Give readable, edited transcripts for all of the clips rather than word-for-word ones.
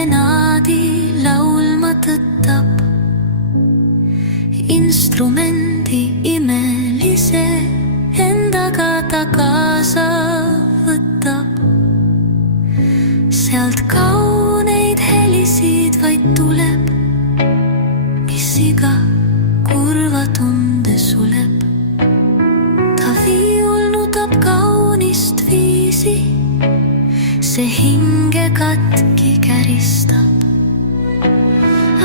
serenaadi laulma tõttab. Instrumendi imelise endaga ta kaasa võtab. Sealt kauneid helisid vaid tuleb, mis iga kurva tunde suleb. Ta viiul nutab kaunist viisi, see hinge katki käristab.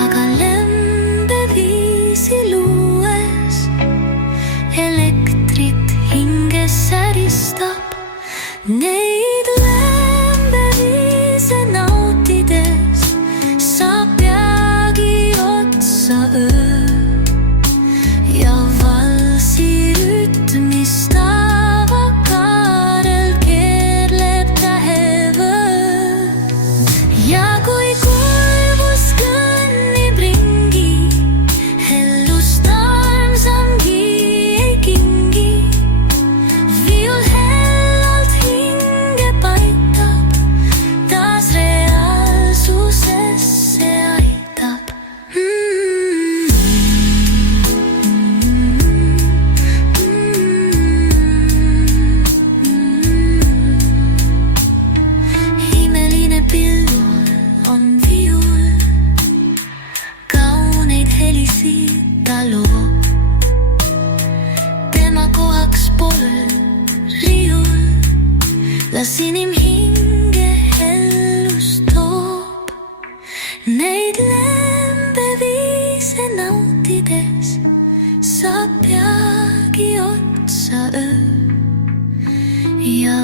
Aga lembeviisi luues elektrit hinges säristab. Neid lembeviise nautides saab peagi otsa öö ja valsi rütmis tavakaarel keerleb tähevöö. Ja kui kuivus kõnnib ringi, hellust armsamgi ei kingi. Viiul hellalt hinge paitab, taas reaalsusesse aitab. Imeline pildur on viiul, kauneid helisid ta loob. Tema kohaks polül riiul, las inimhinge hellust toob. Neid lembeviise nautides saab peagi otsa öö ja